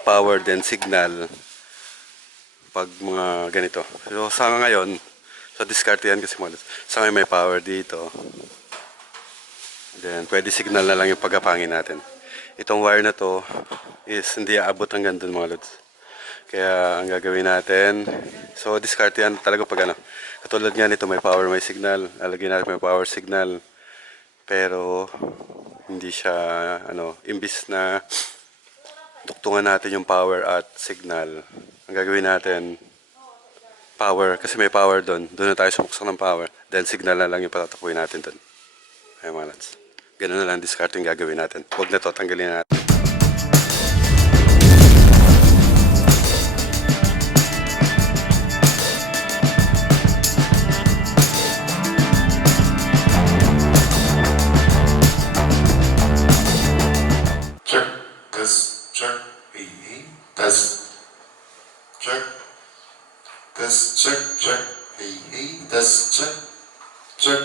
power then signal pag mga ganito. So sa ngayon, so discard yan kasi sa ngayon may power dito. Then pwede signal na lang yung pagkapangin natin. Itong wire na to is hindi aabot hanggang dun mga lods. Kaya ang gagawin natin, so discard yan talaga pag ano. Katulad nga nito may power may signal. Lalagyan natin may power signal. Pero hindi siya ano, imbis na tuktungan natin yung power at signal. Ang gagawin natin power kasi may power doon. Doon na tayo sumuksak ng power. Then signal na lang yung patatakbuhin natin doon. Ayun mga lods. Ganun na lang discard yung gagawin natin. Huwag na to, tanggalin na natin. Check. Hey, test, check.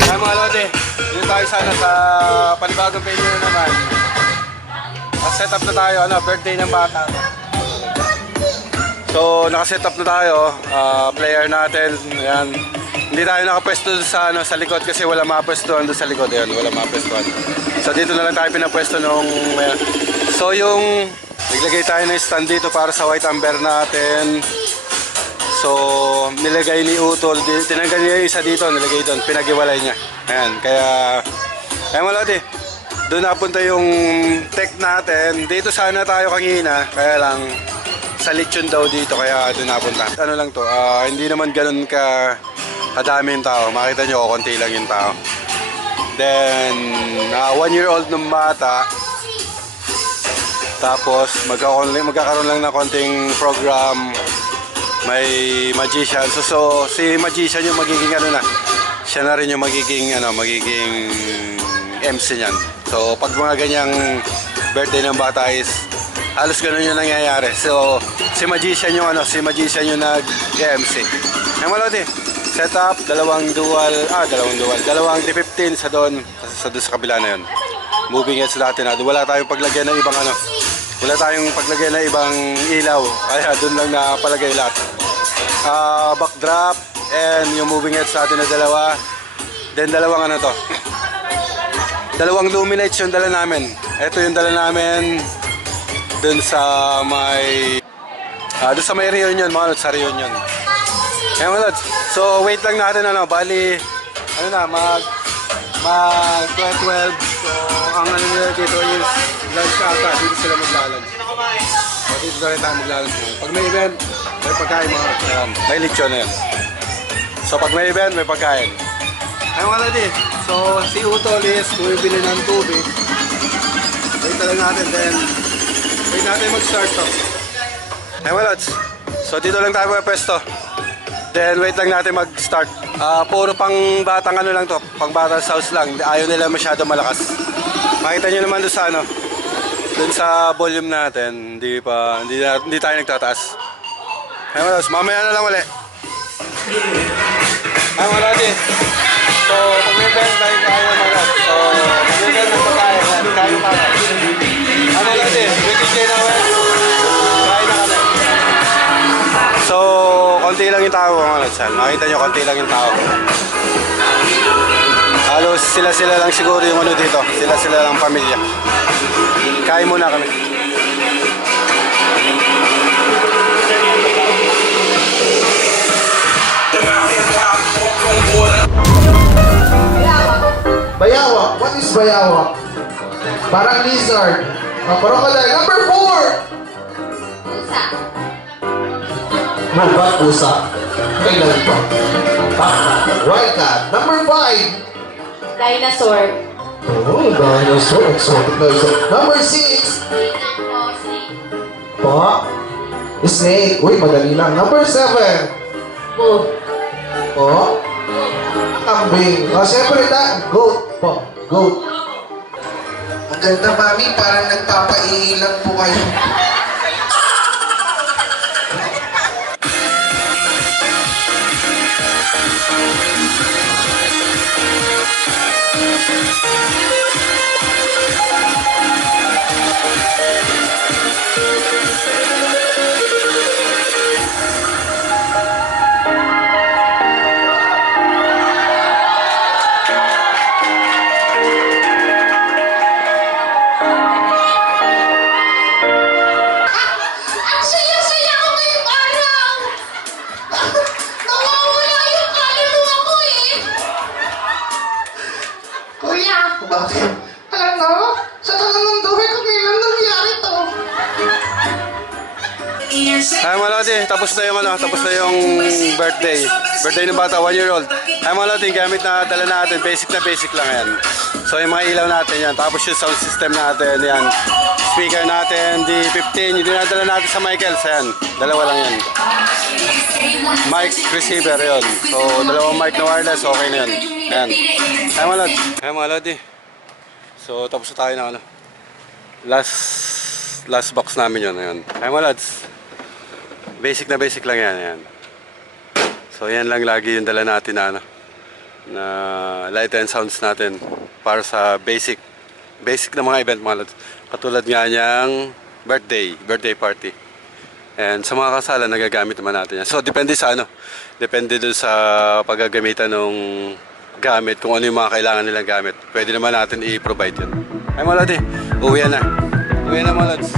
Ay mga lodi, dito tayo sana sa panibagong venue na naman. Nakaset up na tayo, birthday ng bata. So nakaset up na tayo, player natin, ayan. Hindi tayo nakapwesto sa likod kasi wala mapwestuhan doon sa likod. Ayan, wala mapwestuhan. So dito na lang tayo pinapwesto nung so yung naglagay tayo ng stand dito para sa white amber natin. So nilagay ni Utol, tinanggal niya yung isa dito, nilagay doon, pinag-iwalay niya. Ayan, kaya ay malodi. Doon napunta yung tech natin. Dito sana tayo kanina, kaya lang sa lechon daw dito kaya doon napunta. Ano lang to, hindi naman ganun kadami yung tao. Makita nyo, konti lang yung tao. Then, 1-year-old ng bata. Tapos, magkakaroon lang ng konting program. May magician. So si magician yung magiging siya na rin yung magiging MC niyan. So, pag mga ganyang birthday ng bata is halos ganun yung nangyayari. So, si magician yung nag-MC. Ay malodi. Setup, dalawang D15 sa doon sa kabila na yun. Moving heads natin na. Wala tayong paglagay ng ibang wala tayong paglagay ng ibang ilaw. Kaya doon lang napalagay lahat. Backdrop and yung moving heads natin na dalawa. Then dalawang dalawang luminates yung dala namin. Ito yung dala namin doon sa may reunion, mga lods, sa reunion. Kaya mga lods, so wait lang natin bali mag 12. So ang nila dito is lunch ata, dito sila maglalunch. So dito na rin tayo maglalunch. Pag may event, may pagkain mga lods. May lechon na yan. So pag may event, may pagkain. Ay mga lods, so si Utol is bumibili ng tubig. Wait lang natin, then wait natin mag-start to. Ay mga lods, so dito lang tayo pwesto. Then wait lang natin mag-start. Puro pang batang lang to, pang batang sauce lang. Ayaw nila masyado malakas. Makita nyo naman doon sa doon sa volume natin, hindi tayo nagtataas. Ayun, mamaya na lang ulit. Ay mga lodi. So pag may event tayo mga. So pag may event ng pagkain, kain tayo. Ay mga lodi, BTJ na ulit. Kain na kami. So konti lang yung tao mga lods. Makita nyo, konti lang yung tao. Halos sila lang siguro yung dito. Sila lang pamilya. Kain muna kami. Bayawak. What is bayawak? Parang lizard. Crocodile. Number 4. Pusa. Kailan pa? Right cat. Number 5. Dinosaur. Oh, dinosaur. Exotic dinosaur. Number 6. Pa. Snake. Uy, madali lang. Number 7. Bull. Po. Kambing. Siyempre goat po. Goat. Ang ganda, mami. Parang nagpapailang po kayo. natin. Alam na, sa talang ng buhay ko, kailan nangyari to? Ay mga lodi, tapos na yung birthday. Birthday ng bata, 1-year-old. Ay mga lodi, gamit na dala natin, basic lang yan. So yung mga ilaw natin yan, tapos yung sound system natin yan. Speaker natin, D15, yung dinadala natin sa Michaels, yan. Dalawa lang yan. Mic receiver yon. So dalawang mic na wireless, okay na yan. Yan. Ay mga lodi. So tapos na tayo na ano. Last box namin yun. Ayan. Ay mga lads. Basic lang yan. Ayan. So yan lang lagi yung dala natin na ano. Na light and sounds natin. Para sa basic na mga event mga lads. Katulad nga niyang birthday party. And sa mga kasalan nagagamit naman natin yan. So depende sa ano. Depende dun sa paggagamitan ng gamit. Kung ano yung mga kailangan nilang gamit. Pwede naman natin i-provide yun. Ay mga lads. Uwi na mga lads.